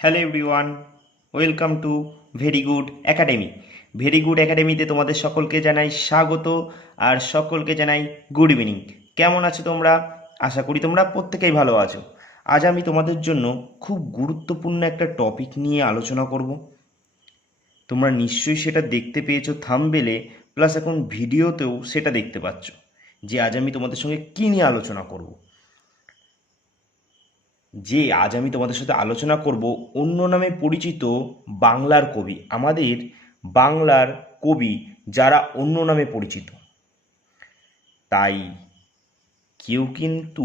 Hello everyone welcome to very good academy very good একাডেমিতে তোমাদের সকলকে জানাই স্বাগত আর সকলকে জানাই গুড ইভিনিং কেমন আছো তোমরা? আশা করি তোমরা প্রত্যেকেই ভালো আছো। আজ আমি তোমাদের জন্য খুব গুরুত্বপূর্ণ একটা টপিক নিয়ে আলোচনা করব। তোমরা নিশ্চয়ই সেটা দেখতে পেয়েছ থামবেলে প্লাস এখন ভিডিওতেও সেটা দেখতে পাচ্ছ। যে আজ আমি তোমাদের সঙ্গে কী নিয়ে আলোচনা করব। যে আজ আমি তোমাদের সাথে আলোচনা করব অন্য নামে পরিচিত বাংলার কবি, আমাদের বাংলার কবি যারা অন্য নামে পরিচিত। তাই কেউ কিন্তু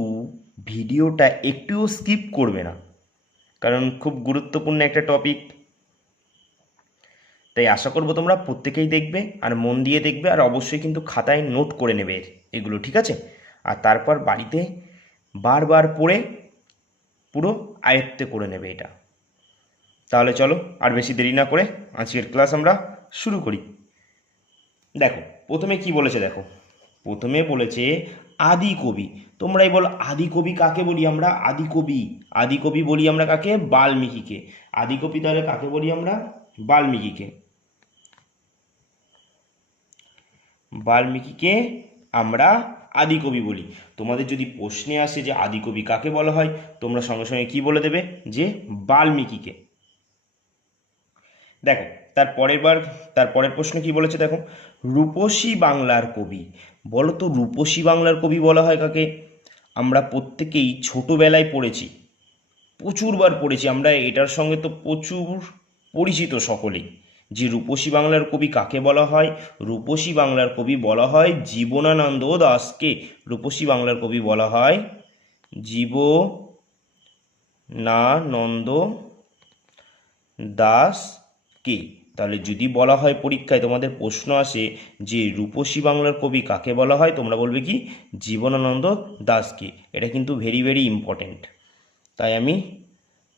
ভিডিওটা একটুও স্কিপ করবে না, কারণ খুব গুরুত্বপূর্ণ একটা টপিক। তাই আশা করব তোমরা প্রত্যেকেই দেখবে আর মন দিয়ে দেখবে আর অবশ্যই কিন্তু খাতায় নোট করে নেবে এগুলো, ঠিক আছে? আর তারপর বাড়িতে বারবার পড়ে পুরো আয়ত্তে করে নেবে এটা। তাহলে চলো আর বেশি দেরি না করে আজকের ক্লাস আমরা শুরু করি। দেখো, প্রথমে কি বলেছে দেখো? প্রথমে বলেছে আদি কবি। তোমরাই বলো, আদি কবি কাকে বলি আমরা? আদি কবি। আদি কবি বলি আমরা কাকে? বাল্মীকিকে। আদি কবি তাহলে কাকে বলি আমরা? বাল্মীকিকে। বাল্মীকিকে আমরা আদিকবি বলি। তোমাদের যদি প্রশ্নে আসে যে আদিকবি কাকে বলা হয়, তোমরা সঙ্গে সঙ্গে কি বলে দেবে? যে বাল্মীকিকে। দেখো, তার পরের বার, তার পরের প্রশ্ন কি বলেছে দেখো? রূপসী বাংলার কবি। বলো তো রূপসী বাংলার কবি বলা হয় কাকে? আমরা প্রত্যেকেই ছোটবেলায় পড়েছি, প্রচুরবার পড়েছি। আমরা এটার সঙ্গে তো প্রচুর পরিচিত সকলেই। যে রূপসী বাংলার কবি কাকে বলা হয়? রূপসী বাংলার কবি বলা হয় জীবনানন্দ দাসকে। রূপসী বাংলার কবি বলা হয় জীব না জীবনানন্দ দাসকে। তাহলে যদি বলা হয় পরীক্ষায় তোমাদের প্রশ্ন আসে যে রূপসী বাংলার কবি কাকে বলা হয়, তোমরা বলবে কি? জীবনানন্দ দাসকে। এটা কিন্তু ভেরি ভেরি ইম্পর্টেন্ট তাই আমি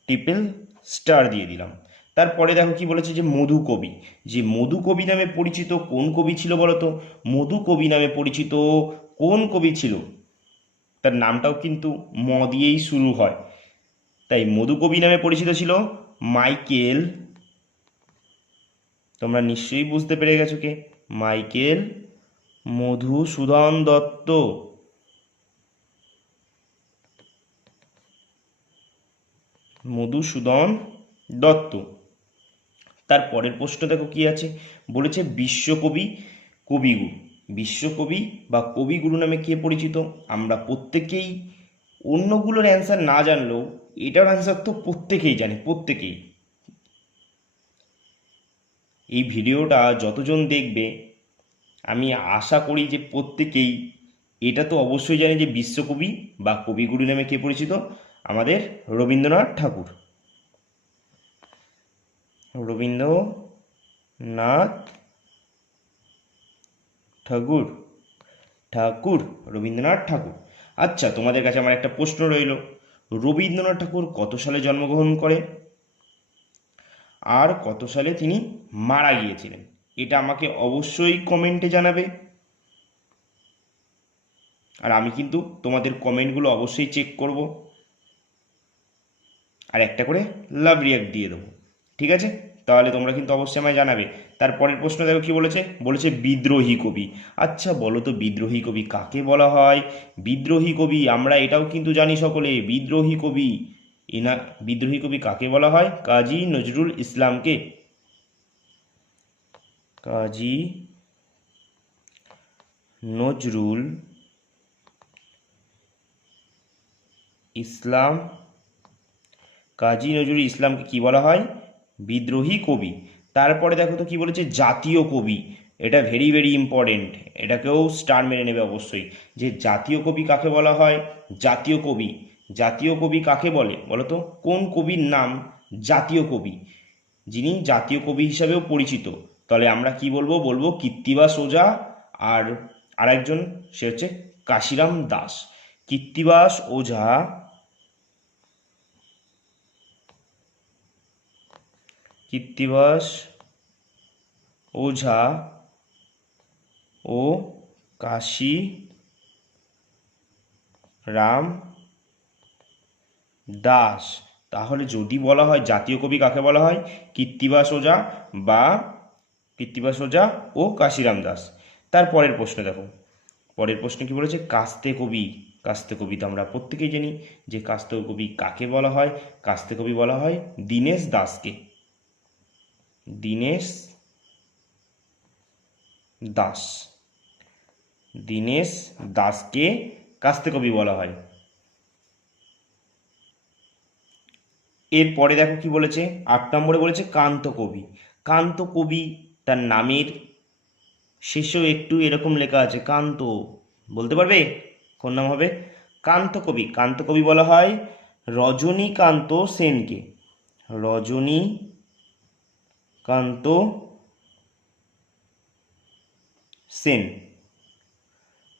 টিপেল স্টার দিয়ে দিলাম। তারপরে দেখো কি বলেছে যে মধু কবি যে মধু কবি নামে পরিচিত কোন কবি ছিল বলতো? মধু কবি নামে পরিচিত কোন কবি ছিল? তার নামটাও কিন্তু ম দিয়েই শুরু হয়। তাই মধু কবি নামে পরিচিত ছিল মাইকেল। তোমরা নিশ্চয়ই বুঝতে পেরে গেছো কে? মাইকেল মধুসূদন দত্ত। মধুসূদন দত্ত। তার পরের প্রশ্ন দেখো কি আছে? বলেছে বিশ্বকবি কবিগুরু। বিশ্বকবি বা কবিগুরু নামে কে পরিচিত? আমরা প্রত্যেকেই অন্যগুলোর অ্যান্সার না জানলেও এটার অ্যান্সার তো প্রত্যেকেই জানে, প্রত্যেকেই। এই ভিডিওটা যতজন দেখবে, আমি আশা করি যে প্রত্যেকেই এটা তো অবশ্যই জানে যে বিশ্বকবি বা কবিগুরু নামে কে পরিচিত? আমাদের রবীন্দ্রনাথ ঠাকুর। রবীন্দ্রনাথ ঠাকুর ঠাকুর, রবীন্দ্রনাথ ঠাকুর। আচ্ছা তোমাদের কাছে আমার একটা প্রশ্ন রইল। রবীন্দ্রনাথ ঠাকুর কত সালে জন্মগ্রহণ করে? আর কত সালে তিনি মারা গিয়েছিলেন? এটা আমাকে অবশ্যই কমেন্টে জানাবে। আর আমি কিন্তু তোমাদের কমেন্টগুলো অবশ্যই চেক করব। আর একটা করে লাভ রিয়াক্ট দিয়ে দেবো। ঠিক আছে? তাহলে তোমরা কিন্তু অবশ্যই আমায় জানাবে। তারপরের প্রশ্ন দেখো কি বলেছে? বলেছে বিদ্রোহী কবি। আচ্ছা বলো তো বিদ্রোহী কবি কাকে বলা হয়? বিদ্রোহী কবি, আমরা এটাও কিন্তু জানি সকলে, বিদ্রোহী কবি। এনা, বিদ্রোহী কবি কাকে বলা হয়? কাজী নজরুল ইসলামকে। কাজী নজরুল ইসলাম, কাজী নজরুল ইসলামকে কি বলা হয়? বিদ্রোহী কবি। তারপরে দেখো তো কি বলেছে? জাতীয় কবি। এটা ভেরি ভেরি ইম্পর্টেন্ট এটাকেও স্টার মেরে নেবে অবশ্যই। যে জাতীয় কবি কাকে বলা হয়? জাতীয় কবি। জাতীয় কবি কাকে বলে? বলো তো, কোন কবির নাম জাতীয় কবি? যিনি জাতীয় কবি হিসাবেও পরিচিত। তাহলে আমরা কি বলব? বলব কীর্তিবাস ওঝা আর আরেকজন, সে হচ্ছে কাশিরাম দাস। কীর্তিবাস ওঝা কীর্তিবাস, ওঝা ও কাশী, রাম দাস। তাহলে যদি বলা হয়, জাতীয় কবি কাকে বলা হয়? কীর্তিবাস ওঝা বা কীর্তিবাস ওঝা ও কাশিরাম দাস। তার পরের প্রশ্ন দেখো। পরের প্রশ্ন কি বলেছে? কাস্তে কবি। কাস্তে কবি তো আমরা প্রত্যেকেই জানি যে কাস্তে কবি কাকে বলা হয়? কাস্তে কবি বলা হয় দীনেশ দাসকে। দীনেশ দাস। দীনেশ দাসকে কাস্তে কবি বলা হয়। এরপরে দেখো কি বলেছে? আট নম্বরে বলেছে কান্ত কবি কান্ত কবি তার নামের শেষেও একটু এরকম লেখা আছে, কান্ত, বলতে পারবে? কোন নাম হবে? কান্ত কবি কান্ত কবি বলা হয় রজনীকান্ত সেনকে। রজনীকান্ত সেন।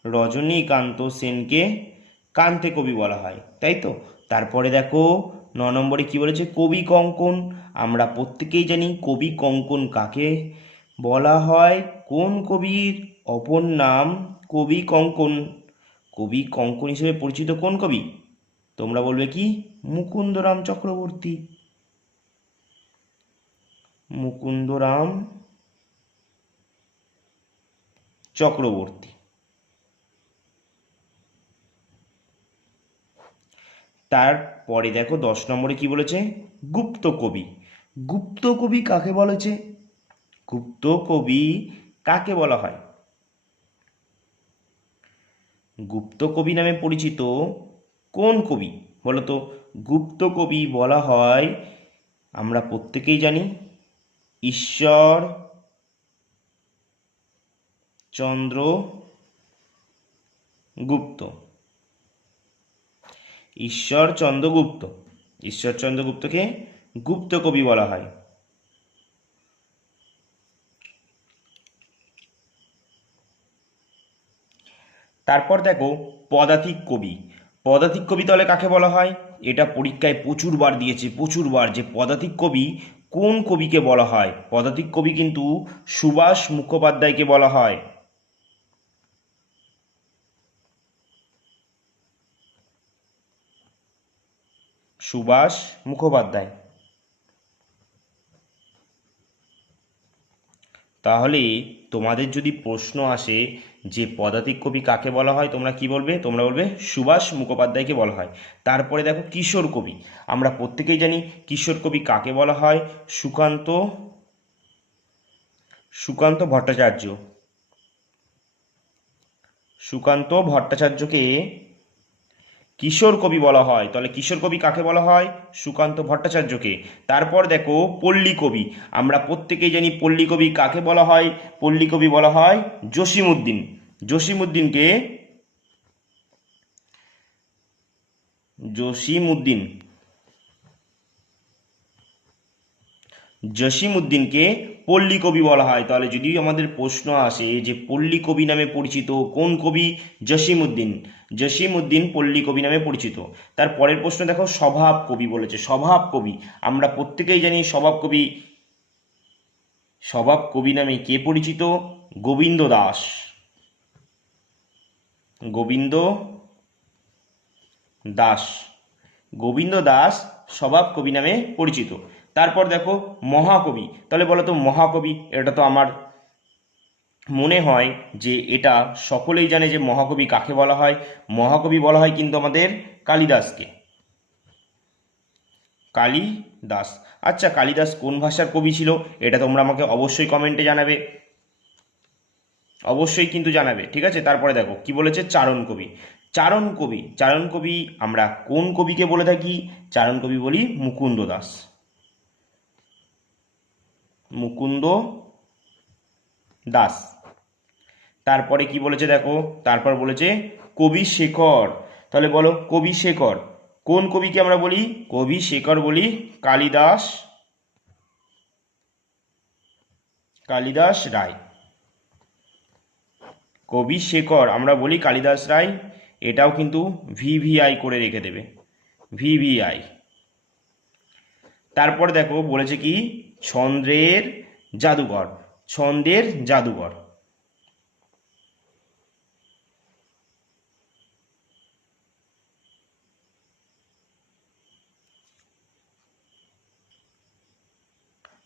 রজনীকান্ত সেনকে কান্তে কবি বলা হয়, তাই তো? তারপরে দেখো, ন নম্বরে কি বলেছে? কবি কঙ্কন। আমরা প্রত্যেকেই জানি কবি কঙ্কন কাকে বলা হয়। কোন কবির অপর নাম কবি কঙ্কন? কবি কঙ্কন হিসেবে পরিচিত কোন কবি? তোমরা বলবে কি? মুকুন্দরাম চক্রবর্তী। মুকুন্দরাম চক্রবর্তী। তারপরে দেখো দশ নম্বরে কি বলেছে? গুপ্ত কবি। গুপ্ত কবি কাকে বলেছে গুপ্ত কবি কাকে বলা হয়? গুপ্ত কবি নামে পরিচিত কোন কবি? বলতো, গুপ্ত কবি বলা হয়, আমরা প্রত্যেকেই জানি ঈশ্বর, চন্দ্র, গুপ্ত। ঈশ্বর চন্দ্রগুপ্ত ঈশ্বরচন্দ্র গুপ্তকে গুপ্ত কবি বলা হয়। তারপর দেখো, পদাতিক কবি। পদাতিক কবি তাহলে কাকে বলা হয়? এটা পরীক্ষায় প্রচুর বার দিয়েছে প্রচুর বার যে পদাতিক কবি কোন কবিকে বলা হয়? পদাতিক কবি কিন্তু সুভাষ মুখোপাধ্যায়কে বলা হয়। সুভাষ মুখোপাধ্যায়। তাহলে তোমাদের যদি প্রশ্ন আসে যে পদাতিক কবি কাকে বলা হয়, তোমরা কি বলবে? তোমরা বলবে সুভাষ মুখোপাধ্যায়কে বলা হয়। তারপরে দেখো কিশোর কবি। আমরা প্রত্যেকেই জানি কিশোর কবি কাকে বলা হয়? সুকান্ত সুকান্ত ভট্টাচার্য। সুকান্ত ভট্টাচার্যকে কিশোর কবি বলা হয়। তাহলে কিশোর কবি কাকে বলা হয়? সুকান্ত ভট্টাচার্যকে। তারপর দেখো পল্লী কবি। আমরা প্রত্যেকেই জানি পল্লী কবি কাকে বলা হয়? পল্লী কবি বলা হয় জসিমউদ্দিন। জসিমুদ্দিনকে জসিমউদ্দিন। জসিমউদ্দিনকে পল্লী কবি বলা হয়। তাহলে যদি আমাদের প্রশ্ন আসে যে পল্লী কবি নামে পরিচিত কোন কবি জসিমউদ্দিন? জসিমউদ্দিন পল্লী কবি নামে পরিচিত। তার পরের প্রশ্ন দেখো, স্বভাব কবি বলেছে। স্বভাব কবি, আমরা প্রত্যেকেই জানি স্বভাব কবি। স্বভাব কবি নামে কে পরিচিত? গোবিন্দ দাস। গোবিন্দ দাস। গোবিন্দ দাস স্বভাব কবি নামে পরিচিত। তারপর দেখো মহাকবি। তাহলে বলো তো মহাকবি, এটা তো আমার মনে হয় যে এটা সকলেই জানে যে মহাকবি কাকে বলা হয়। মহাকবি বলা হয় কিন্তু আমাদের কালিদাসকে। কালিদাস। আচ্ছা কালিদাস কোন ভাষার কবি ছিল? এটা তোমরা আমাকে অবশ্যই কমেন্টে জানাবে। অবশ্যই কিন্তু জানাবে, ঠিক আছে? তারপরে দেখো, কি বলেছে? চারণ কবি। চারণ কবি চারণ কবি আমরা কোন কবিকে বলে থাকি? চারণ কবি বলি মুকুন্দ দাস। মুকুন্দ দাস। তারপরে কি বলেছে দেখো? তারপর বলেছে কবি শেখর। তাহলে বলো, কবি শেখর। কোন কবিকে আমরা বলি? কবি শেখর বলি কালিদাস কালিদাস রায়। কবি শেখর, আমরা বলি কালিদাস রায়। এটাও কিন্তু ভিভিআই করে রেখে দেবে। ভিভিআই। তারপর দেখো, বলেছে কি? ছন্দের জাদুঘর ছন্দের জাদুঘর।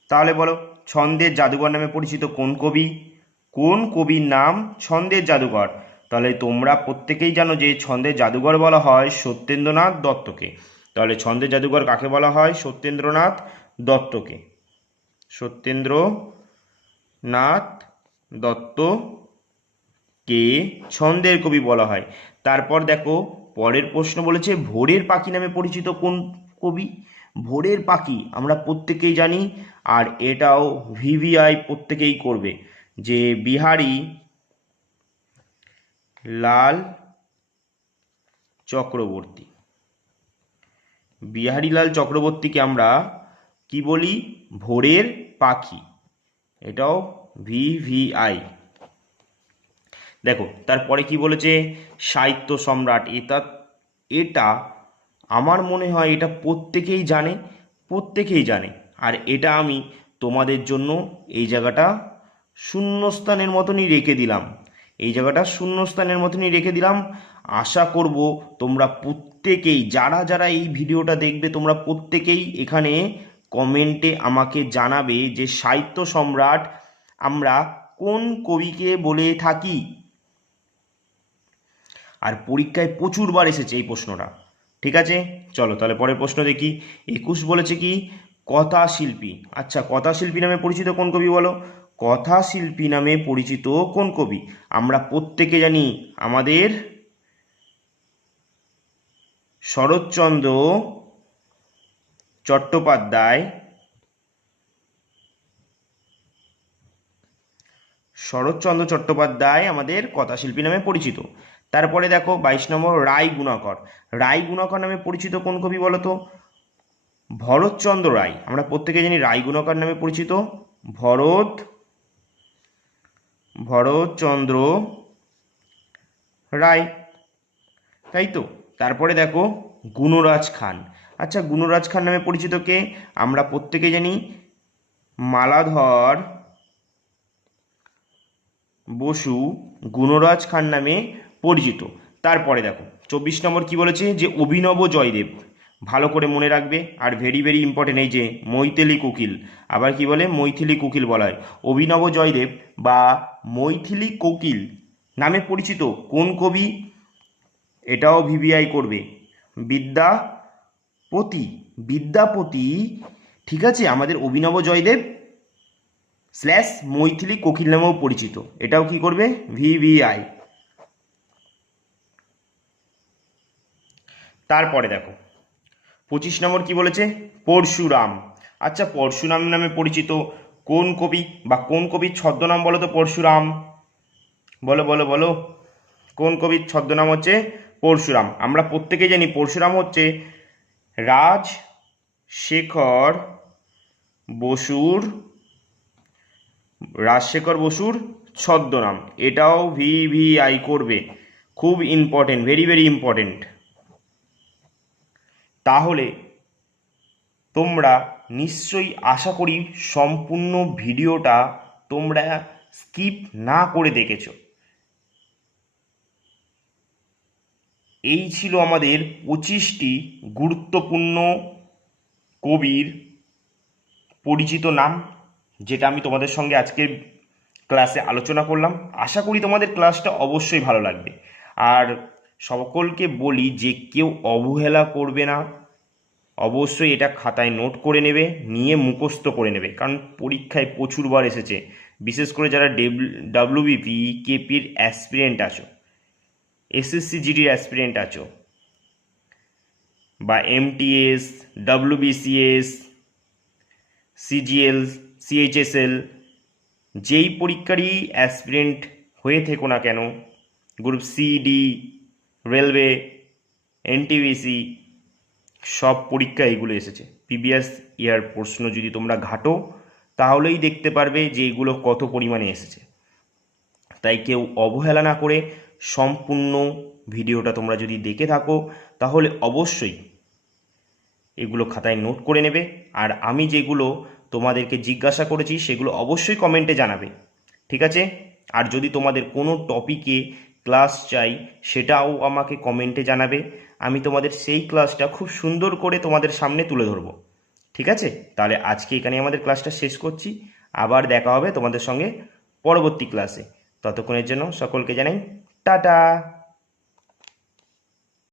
তাহলে বলো, ছন্দের জাদুঘর নামে পরিচিত কোন কবি? কোন কবির নাম ছন্দের জাদুঘর? তাহলে তোমরা প্রত্যেকেই জানো যে ছন্দের জাদুঘর বলা হয় সত্যেন্দ্রনাথ দত্তকে। তাহলে ছন্দের জাদুঘর কাকে বলা হয়? সত্যেন্দ্রনাথ দত্তকে। সত্যেন্দ্রনাথ দত্ত কে ছন্দের কবি বলা হয়। তারপর দেখো, পরের প্রশ্ন বলেছে, ভোরের পাখি নামে পরিচিত কোন কবি? ভোরের পাখি আমরা প্রত্যেকেই জানি, আর এটাও ভিভিআই প্রত্যেকেই করবে, যে বিহারি লাল চক্রবর্তী। বিহারীলাল চক্রবর্তীকে আমরা কি বলি? ভোরের পাখি। এটাও ভিভিআই দেখো, তারপরে কি বলেছে? সাহিত্য সম্রাট, এটা এটা আমার মনে হয় এটা প্রত্যেকেই জানে প্রত্যেকেই জানে। আর এটা আমি তোমাদের জন্য এই জায়গাটা শূন্যস্থানের মতনই রেখে দিলাম। এই জায়গাটা শূন্যস্থানের মতনই রেখে দিলাম। আশা করব তোমরা প্রত্যেকেই, যারা যারা এই ভিডিওটা দেখবে, তোমরা প্রত্যেকেই এখানে কমেন্টে আমাকে জানাবে যে, সাহিত্য সম্রাট, আমরা কোন কবিকে বলে থাকি? আর পরীক্ষায় প্রচুরবার এসেছে এই প্রশ্নটা। ঠিক আছে? চলো, তাহলে পরের প্রশ্ন দেখি। একুশ বলেছে কি? কথা শিল্পী। আচ্ছা কথা শিল্পী নামে পরিচিত কোন কবি বলো? কথা শিল্পী নামে পরিচিত কোন কবি? আমরা প্রত্যেকে জানি আমাদের শরৎচন্দ্র চট্টোপাধ্যায়, শরৎচন্দ্র চট্টোপাধ্যায় আমাদের কথাশিল্পী নামে পরিচিত। তারপরে দেখো বাইশ নম্বর রায় গুণাকর। রায় গুণাকর নামে পরিচিত কোন কবি বলতো? ভরতচন্দ্র রায়। আমরা প্রত্যেকে জানি রায় গুণাকর নামে পরিচিত। ভরত, ভরতচন্দ্র রায়। তাই তো তারপরে দেখো গুণরাজ খান। আচ্ছা গুণরাজ খান নামে পরিচিত কে? আমরা প্রত্যেকে জানি মালাধর বসু গুণরাজ খান নামে পরিচিত। তারপরে দেখো, চব্বিশ নম্বর কি বলেছে? যে অভিনব জয়দেব। ভালো করে মনে রাখবে, আর ভেরি ভেরি ইম্পর্টেন্ট এই যে মৈথিলি কোকিল। আবার কি বলে? মৈথিলি কোকিল বলা হয়। অভিনব জয়দেব বা মৈথিলি কোকিল নামে পরিচিত কোন কবি? এটাও ভিভিআই করবে। বিদ্যাপতি বিদ্যাপতি ঠিক আছে? আমাদের অভিনব জয়দেব স্ল্যাশ মৈথিলি কোকিল নামেও পরিচিত। এটাও কি করবে? ভিভিআই তারপরে দেখো, পঁচিশ নম্বর কি বলেছে? পরশুরাম। আচ্ছা পরশুরাম নামে পরিচিত। কোন কবি বা কোন কবির ছদ্মনাম বলো তো পরশুরাম? বলো বলো বলো। কোন কবির ছদ্মনাম হচ্ছে পরশুরাম? আমরা প্রত্যেকে জানি পরশুরাম হচ্ছে রাজ শেখর বসুর রাজশেখর বসুর ছদ্মনাম। এটাও ভিভিআই করবে। খুব ইম্পর্টেন্ট ভেরি ভেরি ইম্পর্টেন্ট তাহলে তোমরা নিশ্চয়ই আশা করি সম্পূর্ণ ভিডিওটা তোমরা স্কিপ না করে দেখেছ। এই ছিল আমাদের পঁচিশটি গুরুত্বপূর্ণ কবির পরিচিত নাম, যেটা আমি তোমাদের সঙ্গে আজকের ক্লাসে আলোচনা করলাম। আশা করি তোমাদের ক্লাসটা অবশ্যই ভালো লাগবে। আর সকলকে বলি যে কেউ অবহেলা করবে না, অবশ্যই এটা খাতায় নোট করে নেবে, নিয়ে মুখস্থ করে নেবে। কারণ পরীক্ষায় প্রচুরবার এসেছে। বিশেষ করে যারা ডাব্লিউবিপি কেপির অ্যাসপিরেন্ট আছো। এসএসসি জিডির অ্যাসপিরেন্ট আছো? বা এমটিএস ডাব্লিউবিসিএস সিজিএল সিএইচএসএল যেই পরীক্ষারই অ্যাসপিরেন্ট হয়ে থেকো না কেন group C D railway NTPC সব পরীক্ষা এগুলো এসেছে। প্রিভিয়াস ইয়ার প্রশ্ন যদি তোমরা ঘাটো, তাহলেই দেখতে পারবে যে এগুলো কত পরিমাণে এসেছে। তাই কেউ অবহেলা না করে সম্পূর্ণ ভিডিওটা তোমরা যদি দেখে থাকো, তাহলে অবশ্যই এগুলো খাতায় নোট করে নেবে। আর আমি যেগুলো তোমাদেরকে জিজ্ঞাসা করেছি, সেগুলো অবশ্যই কমেন্টে জানাবে। ঠিক আছে? আর যদি তোমাদের কোনো টপিকে ক্লাস চাই, সেটাও আমাকে কমেন্টে জানাবে। আমি তোমাদের সেই ক্লাসটা খুব সুন্দর করে তোমাদের সামনে তুলে ধরবো। ঠিক আছে? তাহলে আজকে এখানে আমাদের ক্লাসটা শেষ করছি। আবার দেখা হবে তোমাদের সঙ্গে পরবর্তী ক্লাসে। ততক্ষণের জন্য সকলকে জানাই Ta-da!